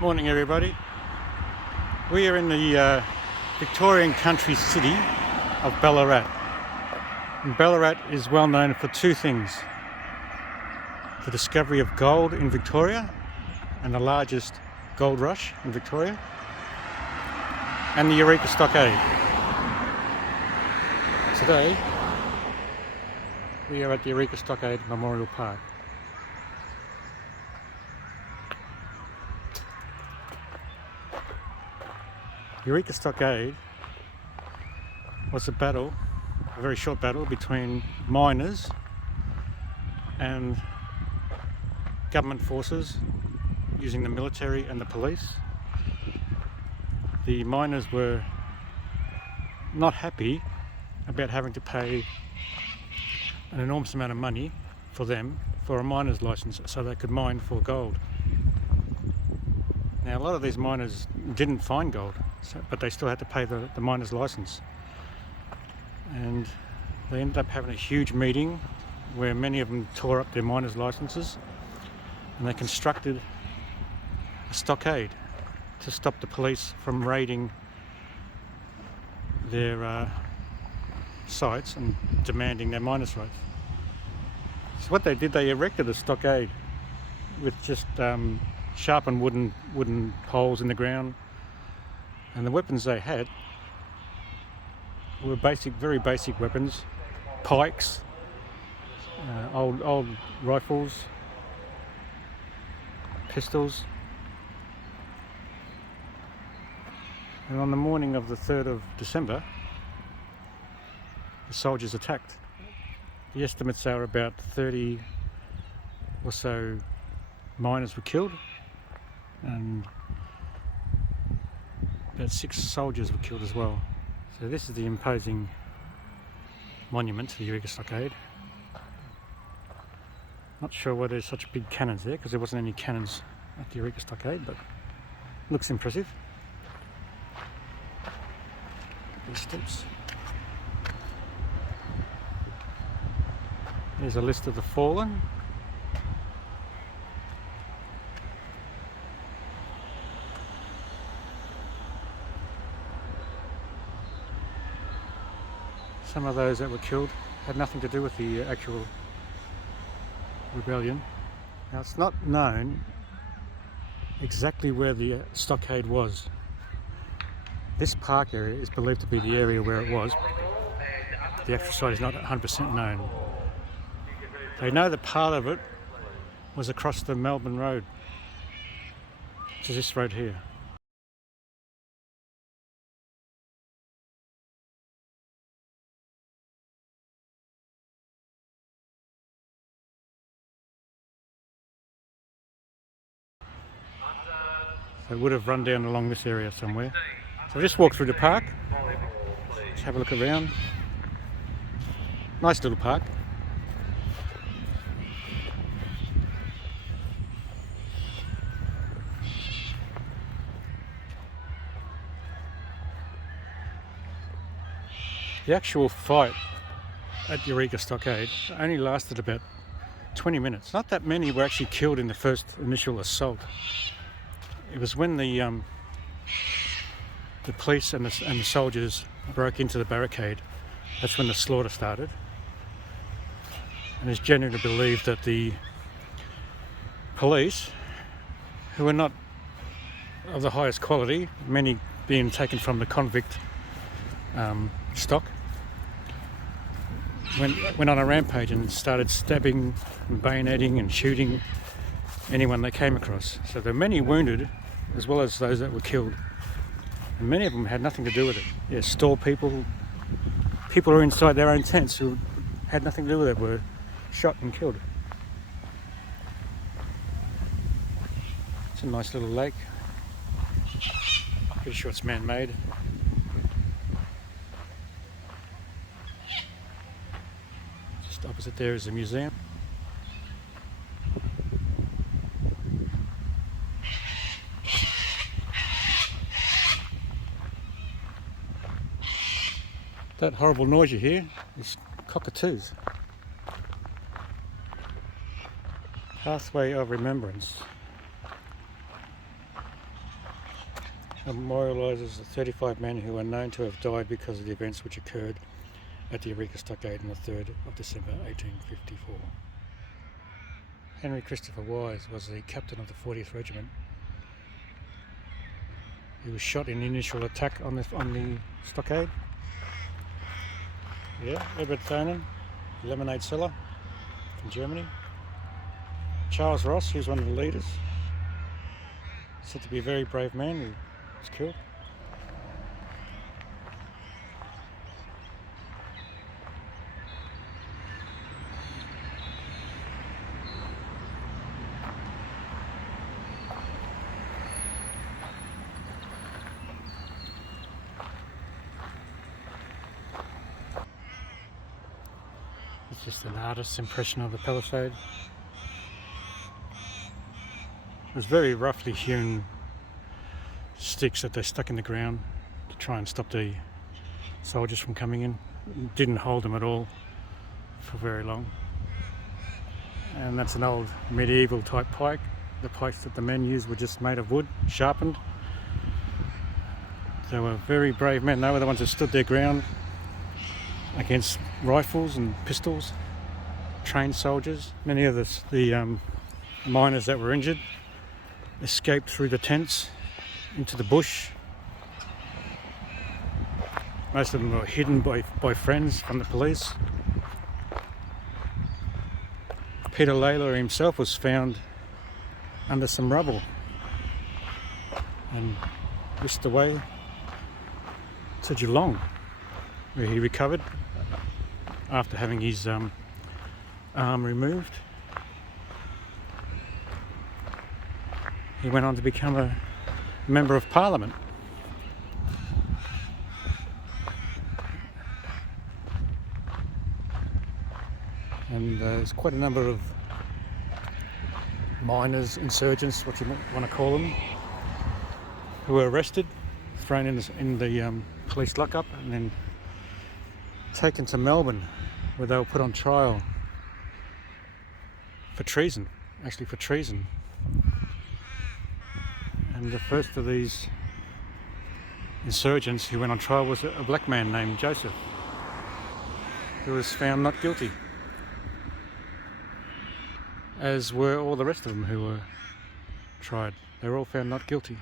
Morning everybody. We are in the Victorian country city of Ballarat. And Ballarat is well known for two things: the discovery of gold in Victoria and the largest gold rush in Victoria, and the Eureka Stockade. Today we are at the Eureka Stockade Memorial Park. Eureka Stockade was a very short battle between miners and government forces using the military and the police. The miners were not happy about having to pay an enormous amount of money for a miner's license so they could mine for gold. Now, a lot of these miners didn't find gold, but they still had to pay the miner's license. And they ended up having a huge meeting where many of them tore up their miner's licenses, and they constructed a stockade to stop the police from raiding their sites and demanding their miners' rights. So what they did, they erected a stockade with just sharpened wooden poles in the ground, and the weapons they had were very basic weapons: pikes, old rifles, pistols. And on the morning of the 3rd of December, the soldiers attacked. The estimates are about 30 or so miners were killed, and about 6 soldiers were killed as well. So this is the imposing monument to the Eureka Stockade. Not sure why there's such big cannons there, because there wasn't any cannons at the Eureka Stockade, but looks impressive. These steps. There's a list of the fallen. Some of those that were killed had nothing to do with the actual rebellion. Now, it's not known exactly where the stockade was. This park area is believed to be the area where it was. The actual site is not 100% known. They know that part of it was across the Melbourne Road, which is this road here. So it would have run down along this area somewhere. So we just walked through the park. Let's have a look around. Nice little park. The actual fight at Eureka Stockade only lasted about 20 minutes. Not that many were actually killed in the first initial assault. It was when the police and the soldiers broke into the barricade. That's when the slaughter started. And it's generally believed that the police, who were not of the highest quality, many being taken from the convict stock, went on a rampage and started stabbing and bayoneting and shooting anyone they came across. So there were many wounded as well as those that were killed, and many of them had nothing to do with it. Yeah, store people who were inside their own tents who had nothing to do with it were shot and killed. It's a nice little lake. Pretty sure it's man-made. Just opposite there is a museum. That horrible noise you hear is cockatoos. Pathway of Remembrance. memorialises the 35 men who are known to have died because of the events which occurred at the Eureka Stockade on the 3rd of December 1854. Henry Christopher Wise was the captain of the 40th Regiment. He was shot in the initial attack on the stockade. Yeah, Edward Thonen, lemonade seller from Germany. Charles Ross, who's one of the leaders, said to be a very brave man who was killed. It's just an artist's impression of the palisade. It was very roughly hewn sticks that they stuck in the ground to try and stop the soldiers from coming in. It didn't hold them at all for very long. And that's an old medieval type pike. The pikes that the men used were just made of wood, sharpened. They were very brave men. They were the ones that stood their ground against rifles and pistols, trained soldiers. Many of the miners that were injured escaped through the tents into the bush. Most of them were hidden by friends from the police. Peter Layla himself was found under some rubble and whisked away to Geelong, where he recovered after having his arm removed. He went on to become a Member of Parliament. And there's quite a number of miners, insurgents, what you want to call them, who were arrested, thrown in the police lockup, and then taken to Melbourne, where they were put on trial for treason, actually for treason. And the first of these insurgents who went on trial was a black man named Joseph, who was found not guilty, as were all the rest of them who were tried. They were all found not guilty.